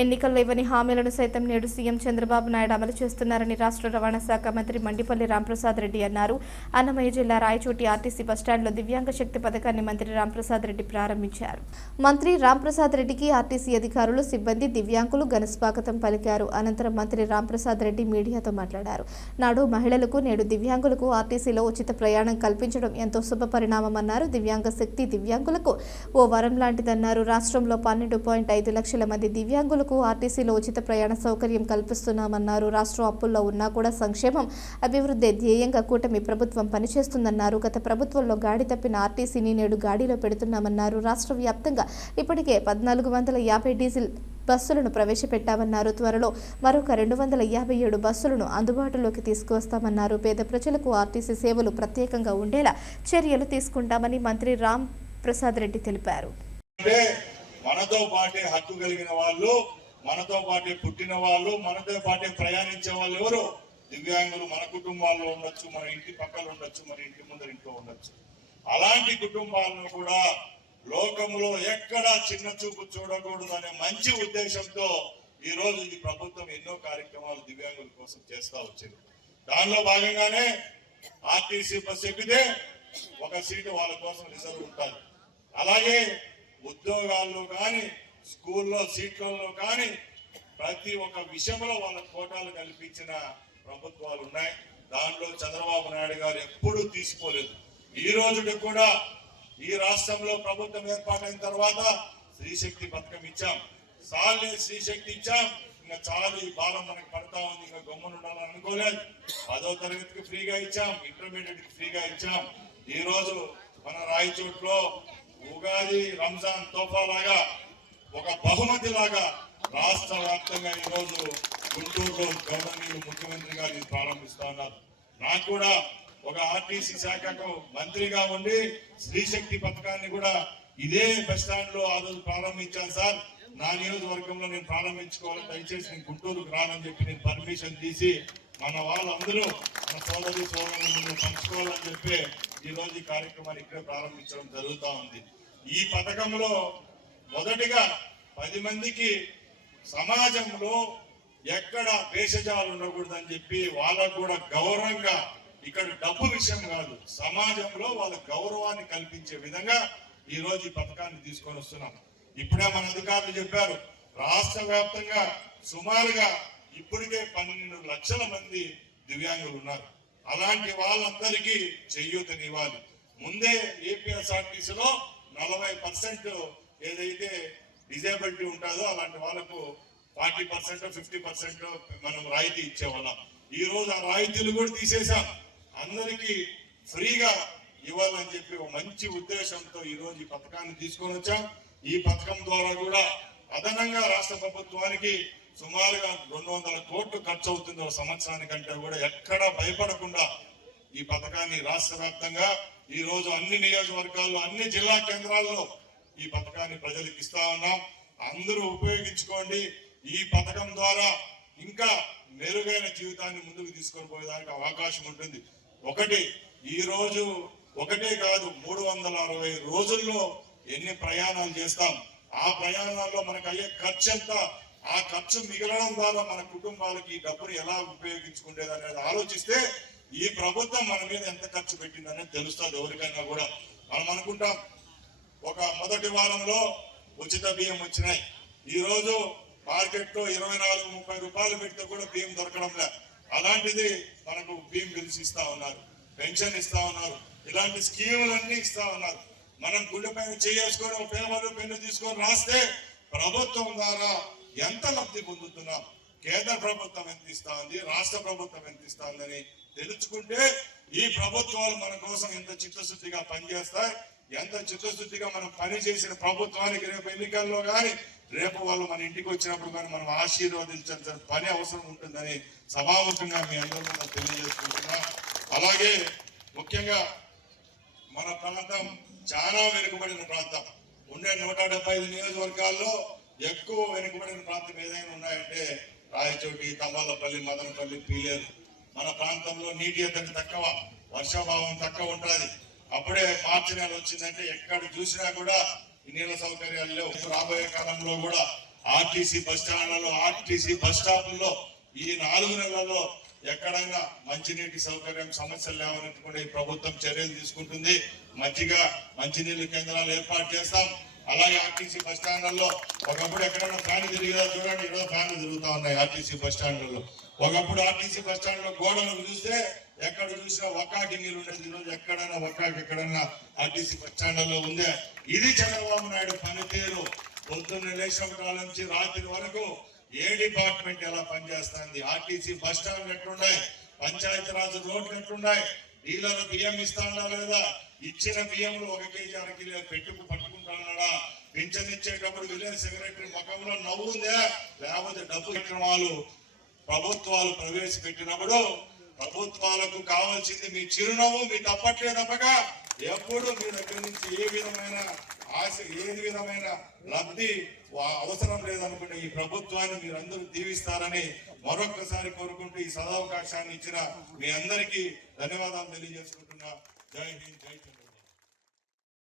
ఎన్నికల్లో ఇవ్వని హామీలను సైతం నేడు సీఎం చంద్రబాబు నాయుడు అమలు చేస్తున్నారని రాష్ట్ర రవాణా శాఖ మంత్రి మండిపల్లి రాంప్రసాద్ రెడ్డి అన్నారు. అన్నమయ్య జిల్లా రాయచోటి ఆర్టీసీ బస్టాండ్లో దివ్యాంగ శక్తి పథకాన్ని మంత్రి రాంప్రసాద్ రెడ్డి ప్రారంభించారు. మంత్రి రాంప్రసాద్ రెడ్డికి ఆర్టీసీ అధికారులు, సిబ్బంది, దివ్యాంగులు ఘన స్వాగతం పలికారు. అనంతరం మంత్రి రాంప్రసాద్ రెడ్డి మీడియాతో మాట్లాడారు. నాడు మహిళలకు, నేడు దివ్యాంగులకు ఆర్టీసీలో ఉచిత ప్రయాణం కల్పించడం ఎంతో శుభ పరిణామమన్నారు. దివ్యాంగ శక్తి దివ్యాంగులకు ఓ వరం లాంటిదన్నారు. రాష్ట్రంలో 12.5 లక్షల మంది దివ్యాంగులకు ఆర్టీసీలో ఉచిత ప్రయాణ సౌకర్యం కల్పిస్తున్నామన్నారు. రాష్ట్రం అప్పుల్లో ఉన్నా కూడా సంక్షేమం, అభివృద్ధి ధ్యేయంగా కూటమి ప్రభుత్వం పనిచేస్తుందన్నారు. గత ప్రభుత్వంలో గాడి తప్పిన ఆర్టీసీని నేడు గాడిలో పెడుతున్నామన్నారు. రాష్ట్ర వ్యాప్తంగా ఇప్పటికే 1450 డీజిల్ బస్సులను ప్రవేశపెట్టామన్నారు. త్వరలో మరొక 257 బస్సులను అందుబాటులోకి తీసుకువస్తామన్నారు. పేద ప్రజలకు ఆర్టీసీ సేవలు ప్రత్యేకంగా ఉండేలా చర్యలు తీసుకుంటామని మంత్రి రామ్ ప్రసాద్ రెడ్డి తెలిపారు. మనతో పాటే హక్కు కలిగిన వాళ్ళు, మనతో పాటే పుట్టిన వాళ్ళు, మనతో పాటే ప్రయాణించే వాళ్ళు ఎవరు? దివ్యాంగులు. మన కుటుంబాల్లో ఉండొచ్చు, మన ఇంటి పక్కన ఉండొచ్చు, మన ఇంటి ముందర ఇంట్లో ఉండొచ్చు. అలాంటి కుటుంబాలను కూడా లోకంలో ఎక్కడా చిన్న చూపు చూడకూడదు అనే మంచి ఉద్దేశంతో ఈ రోజు ఈ ప్రభుత్వం ఎన్నో కార్యక్రమాలు దివ్యాంగుల కోసం చేస్తా వచ్చింది. దానిలో భాగంగానే ఆర్టీసీ బస్ ఎక్కితే ఒక సీటు వాళ్ళ కోసం రిజర్వ్ ఉంటుంది. అలాగే ఉద్యోగాల్లో కానీ, స్కూల్లో సీట్లలో కానీ ప్రతి ఒక్క విషయంలో వాళ్ళ కోటాలు కల్పించిన ప్రభుత్వాలు ఉన్నాయి. దాంట్లో చంద్రబాబు నాయుడు గారు ఎప్పుడూ తీసుకోలేదు. ఈ రోజుకి కూడా ఈ రాష్ట్రంలో ప్రభుత్వం ఏర్పాటైన తర్వాత స్త్రీశక్తి పథకం ఇచ్చాం. సార్లే స్త్రీశక్తి ఇచ్చాం, ఇంకా చాలు ఈ భారం మనకి పడతా ఉంది, ఇంకా గమ్మున ఉండాలని అనుకోలేదు. 10వ తరగతికి ఫ్రీగా ఇచ్చాం, ఇంటర్మీడియట్ కి ఫ్రీగా ఇచ్చాం. ఈ రోజు మన రాయచోట్లో ఉగాది, రంజాన్ తోఫా లాగా ఒక బహుమతి లాగా రాష్ట్ర వ్యాప్తంగా ఈ రోజు గుంటూరులో గవర్నర్ ముఖ్యమంత్రి గారు ఇది ప్రారంభిస్తా ఉన్నారు. నాకు కూడా ఒక ఆర్టీసీ శాఖకు మంత్రిగా ఉండి స్త్రీశక్తి పథకాన్ని కూడా ఇదే బస్ స్టాండ్ లో ఆ రోజు ప్రారంభించాను సార్. నా నియోజకవర్గంలో నేను ప్రారంభించుకోవాలి, దయచేసి నేను గుంటూరుకు రానని చెప్పి నేను పర్మిషన్ తీసి మన వాళ్ళందరూ మన సోదరులను పంచుకోవాలని చెప్పి ఈ రోజు ఈ కార్యక్రమాన్ని ఇక్కడ ప్రారంభించడం జరుగుతూ ఉంది. ఈ పథకంలో మొదటిగా 10 మందికి సమాజంలో ఎక్కడ భేషజాలు ఉండకూడదని చెప్పి వాళ్ళకు కూడా గౌరవంగా, ఇక్కడ డబ్బు విషయం కాదు, సమాజంలో వాళ్ళ గౌరవాన్ని కల్పించే విధంగా ఈ రోజు ఈ పథకాన్ని తీసుకొని వస్తున్నాం. ఇప్పుడే మన అధికారులు చెప్పారు, రాష్ట్ర వ్యాప్తంగా సుమారుగా ఇప్పటికే 12 లక్షల మంది దివ్యాంగులు ఉన్నారు. అలాంటి వాళ్ళందరికీ చేయూతనివ్వాలి. ముందే ఏపీఎస్ఆర్టీసీలో 40% ఏదైతే డిజేబిలిటీ ఉంటుందో అలాంటి వాళ్ళకు 40%, 50% మనం రాయితీ ఇచ్చేవాళ్ళం. ఈ రోజు ఆ రాయితీలు కూడా తీసేసాం, అందరికీ ఫ్రీగా ఇవ్వాలని చెప్పి ఒక మంచి ఉద్దేశంతో ఈ రోజు ఈ పథకాన్ని తీసుకొని వచ్చాం. ఈ పథకం ద్వారా కూడా అదనంగా రాష్ట్ర ప్రభుత్వానికి సుమారుగా 200 కోట్లు ఖర్చు అవుతుంది ఒక సంవత్సరానికంటే కూడా. ఎక్కడా భయపడకుండా ఈ పథకాన్ని రాష్ట్ర వ్యాప్తంగా ఈ రోజు అన్ని నియోజకవర్గాల్లో, అన్ని జిల్లా కేంద్రాల్లో ఈ పథకాన్ని ప్రజలకు ఇస్తా ఉన్నాం. అందరూ ఉపయోగించుకోండి. ఈ పథకం ద్వారా ఇంకా మెరుగైన జీవితాన్ని ముందుకు తీసుకొని పోయేదానికి అవకాశం ఉంటుంది. ఈ రోజు ఒకటే కాదు, 360 రోజుల్లో ఎన్ని ప్రయాణాలు చేస్తాం, ఆ ప్రయాణాల్లో మనకు అయ్యే ఖర్చు ఎంత, ఆ ఖర్చు మిగలడం ద్వారా మన కుటుంబాలకి ఈ డబ్బుని ఎలా ఉపయోగించుకునేది అనేది ఆలోచిస్తే ఈ ప్రభుత్వం మన మీద ఎంత ఖర్చు పెట్టిందనేది తెలుస్తుంది ఎవరికైనా కూడా. మనం అనుకుంటాం ఒక మొదటి వారంలో ఉచిత బియ్యం వచ్చినాయి. ఈ రోజు మార్కెట్ లో 24-30 రూపాయలు పెడితే కూడా బియ్యం దొరకడం లే. అలాంటిది మనకు బియ్యం బిల్స్ ఇస్తా ఉన్నారు, పెన్షన్ ఇస్తా ఉన్నారు, ఇలాంటి స్కీములన్నీ ఇస్తా ఉన్నారు. మనం గుండె పైన చేసుకొని ఒక పేపర్ పెన్ను తీసుకొని రాస్తే ప్రభుత్వం ద్వారా ఎంత లబ్ధి పొందుతున్నాం, కేంద్ర ప్రభుత్వం ఎంత ఇస్తా ఉంది, రాష్ట్ర ప్రభుత్వం ఎంత ఇస్తా ఉందని తెలుసుకుంటే ఈ ప్రభుత్వాలు మన కోసం ఎంత చిత్తశుద్ధిగా పనిచేస్తాయి, ఎంత చిత్తశుద్ధిగా మనం పని చేసిన ప్రభుత్వానికి రేపు ఎన్నికల్లో కానీ, రేపు వాళ్ళు మన ఇంటికి వచ్చినప్పుడు కానీ మనం ఆశీర్వదించాల్సిన పని అవసరం ఉంటుందని సభాముఖంగా మీ అందరూ తెలియజేసుకుంటున్నా. అలాగే ముఖ్యంగా మన ప్రాంతం చాలా వెనుకబడిన ప్రాంతం. ఉండే 175 నియోజకవర్గాల్లో ఎక్కువ వెనుకబడిన ప్రాంతం ఏదైనా ఉన్నాయంటే రాయచోటి, తమ్మాలపల్లి, మదనపల్లి, పీలేరు. మన ప్రాంతంలో నీటి ఎద్దడి తక్కువ, వర్షాభావం తక్కువ ఉంటుంది. అప్పుడే మార్చి నెల వచ్చిందంటే ఎక్కడ చూసినా కూడా నీళ్ళ సౌకర్యాలు లేవు. రాబోయే కాలంలో కూడా ఆర్టీసీ బస్ స్టాండ్లలో, ఆర్టీసీ బస్ స్టాపుల్లో ఈ 4 నెలల్లో ఎక్కడైనా మంచినీటి సౌకర్యం సమస్యలు లేవనెత్తుకునే ఈ ప్రభుత్వం చర్యలు తీసుకుంటుంది. మంచినీళ్ళ కేంద్రాలు ఏర్పాటు చేస్తాం. అలాగే ఆర్టీసీ బస్ స్టాండ్లలో ఒకప్పుడు ఎక్కడైనా ఫ్యాన్ తిరిగేదా చూడండి, ఈరోజు ఫ్యాన్లు తిరుగుతా ఉన్నాయి ఆర్టీసీ బస్ స్టాండ్లలో. ఒకప్పుడు ఆర్టీసీ బస్ స్టాండ్ లో గోడలకు చూస్తే ఎక్కడ చూసినా ఒక్కాకి నీళ్ళు ఉండేది. ఈరోజు ఎక్కడైనా ఒక్కాకి ఎక్కడైనా ఆర్టీసీ బస్ స్టాండ్లలో ఉందే. ఇది చంద్రబాబు నాయుడు పనితీరు. పొద్దున్న లేచినప్పటి నుంచి రాత్రి వరకు ఏ డిపార్ట్మెంట్ ఎలా పనిచేస్తుంది, ఆర్టీసీ బస్ స్టాండ్ ఎట్లున్నాయి, పంచాయతీరాజ్ రోడ్లు ఎట్లున్నాయి, డీలర్ బియ్యం ఇస్తాడా లేదా, ఇచ్చిన బియ్యంలో 1 కేజీ 1/2 కిలో పట్టుకుంటున్నాడా, పింఛన్ ఇచ్చేటప్పుడు విలేజ్ సెక్రటరీ ముఖంలో నవ్వు ఉందా, లేకపోతే డబ్బు కార్యక్రమాలు ప్రభుత్వాలు ప్రవేశపెట్టినప్పుడు ప్రభుత్వాలకు కావాల్సింది మీ చిరునవ్వు, మీ తప్పట్లే తప్పక ఎప్పుడు మీ దగ్గర నుంచి ఏ విధమైన ఆశ, ఏ విధమైన లబ్ధి అవసరం లేదనుకుంటే ఈ ప్రభుత్వాన్ని మీరందరూ దీవిస్తారని మరొక్కసారి కోరుకుంటూ ఈ సదవకాశాన్ని ఇచ్చిన మీ అందరికీ ధన్యవాదాలు తెలియజేసుకుంటున్నా. జై హింద్, జై చంద్రబాబు.